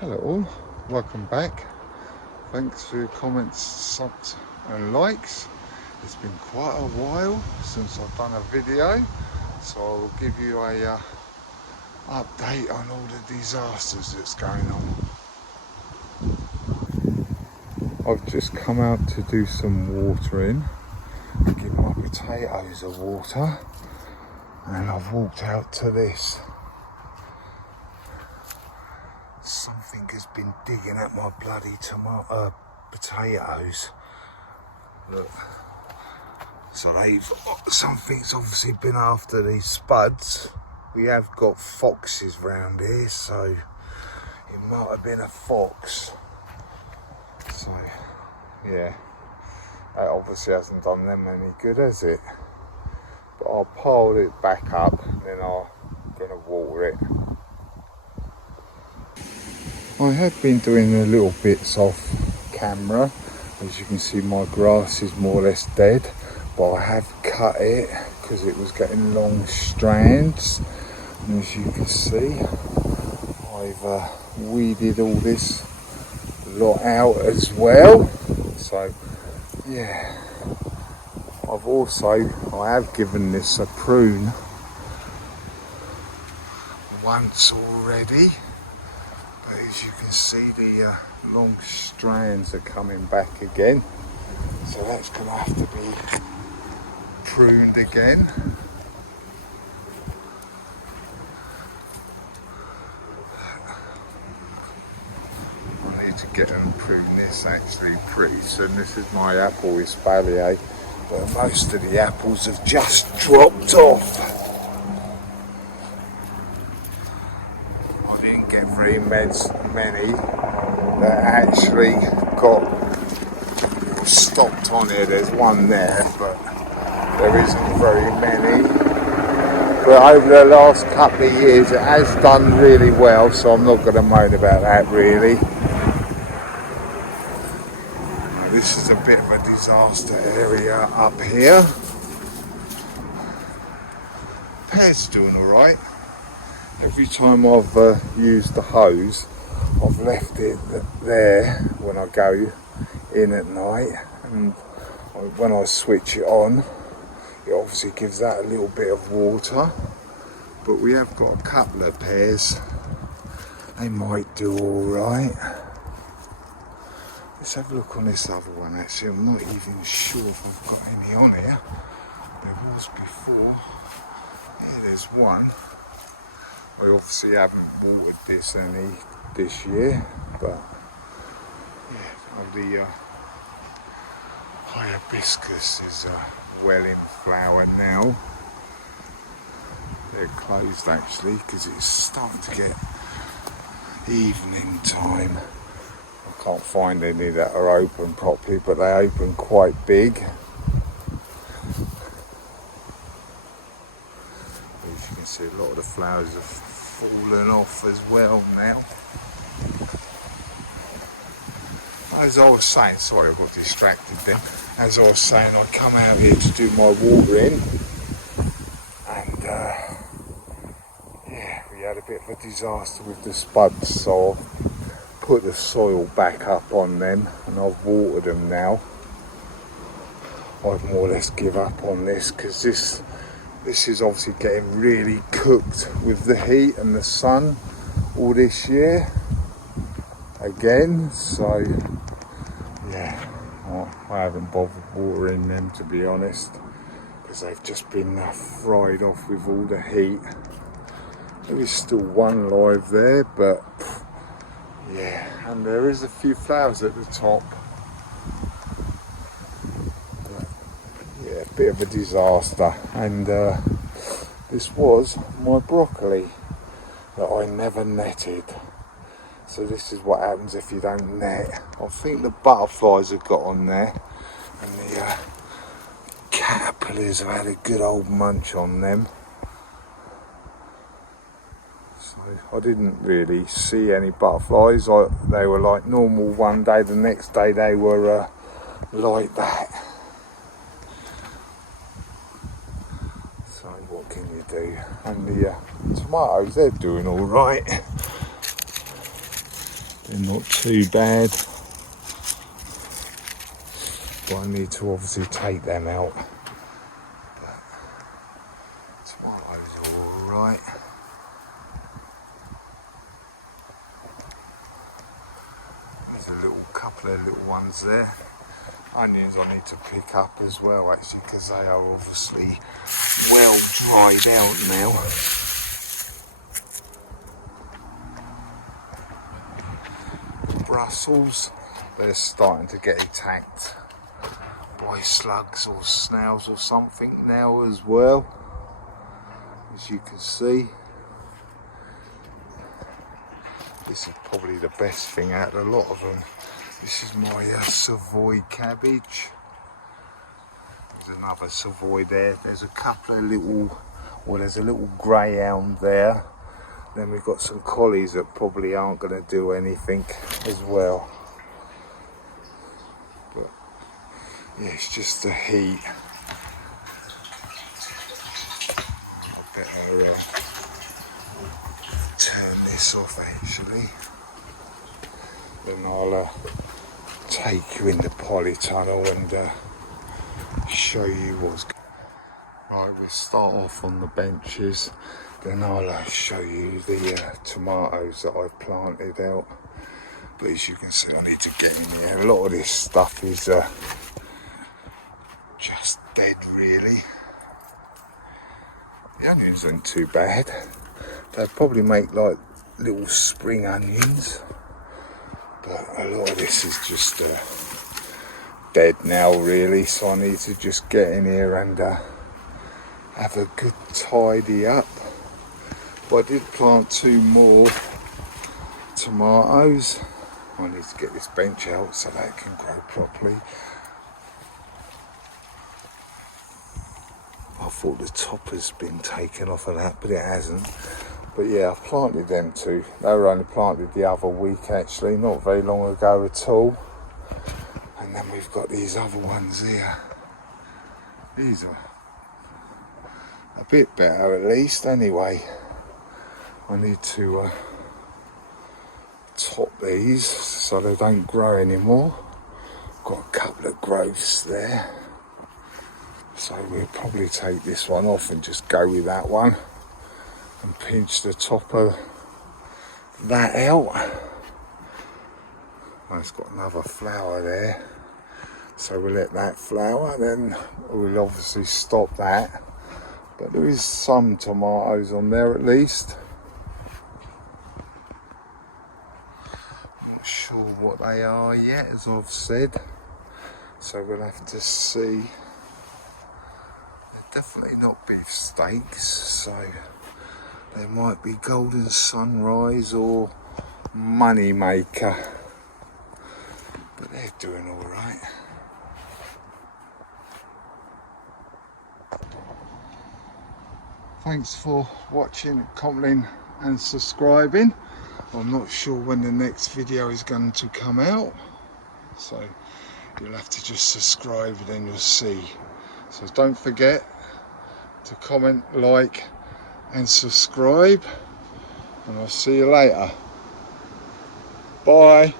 Hello all, welcome back. Thanks for your comments, subs and likes. It's been quite a while since I've done a video, so I will give you a update on all the disasters that's going on. I've just come out to do some watering, give my potatoes a water, and I've walked out to this. Something has been digging at my bloody potatoes. Look. So something's obviously been after these spuds. We have got foxes round here, so it might have been a fox. So, yeah, that obviously hasn't done them any good, has it? But I'll pile it back up and then I'm going to water it. I have been doing a little bits off camera. As you can see, my grass is more or less dead, but I have cut it because it was getting long strands. And as you can see, I've weeded all this lot out as well. So yeah, I have given this a prune once already. As you can see, the long strands are coming back again, so that's going to have to be pruned again. I need to get and prune this actually pretty soon. This is my apple espalier, but most of the apples have just dropped off. I didn't get very many that actually got stopped on here. There's one there, but there isn't very many. But over the last couple of years it has done really well, so I'm not going to moan about that really. Now, this is a bit of a disaster area up here. Pear's doing alright. Every time I've used the hose, I've left it there when I go in at night, and when I switch it on, it obviously gives that a little bit of water. But we have got a couple of pears. They might do alright. Let's have a look on this other one actually. I'm not even sure if I've got any on here. There was before. Here there's one. I obviously haven't watered this any this year, but yeah, the hibiscus is well in flower now. They're closed actually because it's starting to get evening time. I can't find any that are open properly, but they open quite big. As you can see, a lot of the flowers have fallen off as well now. As I was saying, sorry I got distracted then. As I was saying, I come out here to do my watering, and yeah, we had a bit of a disaster with the spuds, so I've put the soil back up on them and I've watered them now. I've more or less give up on this because this is obviously getting really cooked with the heat and the sun all this year again, so yeah, I haven't bothered watering them, to be honest, because they've just been fried off with all the heat. There is still one live there, but yeah, and there is a few flowers at the top. But yeah, a bit of a disaster. And this was my broccoli that I never netted. So this is what happens if you don't net. I think the butterflies have got on there, and the caterpillars have had a good old munch on them. So I didn't really see any butterflies. They were like normal one day, the next day they were like that. So what can you do? And the tomatoes, they're doing all right. They're not too bad. But I need to obviously take them out. But tomatoes are alright. There's a couple of little ones there. Onions I need to pick up as well actually, because they are obviously well dried out now. Brussels, they're starting to get attacked by slugs or snails or something now as well, as you can see. This is probably the best thing out of a lot of them. This is my Savoy cabbage. There's another Savoy there. There's a couple of little, well, there's a little greyhound there. Then we've got some collies that probably aren't going to do anything as well. But yeah, it's just the heat. I better turn this off actually. Then I'll take you in the polytunnel and show you what's going on. Right, we'll start off on the benches. Then I'll show you the tomatoes that I've planted out. But as you can see, I need to get in there. A lot of this stuff is just dead really. The onions aren't too bad. They'll probably make like little spring onions. But a lot of this is just dead now really. So I need to just get in here and have a good tidy up. But I did plant 2 more tomatoes. I need to get this bench out so that it can grow properly. I thought the top has been taken off of that, but it hasn't. But yeah, I've planted them 2. They were only planted the other week actually, not very long ago at all. And then we've got these other ones here. These are a bit better at least anyway. I need to top these so they don't grow anymore. Got a couple of growths there, so we'll probably take this one off and just go with that one and pinch the top of that out. Oh, it's got another flower there, so we'll let that flower, then we'll obviously stop that. But there is some tomatoes on there at least. Not sure what they are yet, as I've said, so we'll have to see. They're definitely not beefsteaks, so they might be golden sunrise or money maker, but they're doing all right. Thanks for watching, commenting and subscribing. I'm not sure when the next video is going to come out, so you'll have to just subscribe and then you'll see. So don't forget to comment, like and subscribe, and I'll see you later. Bye.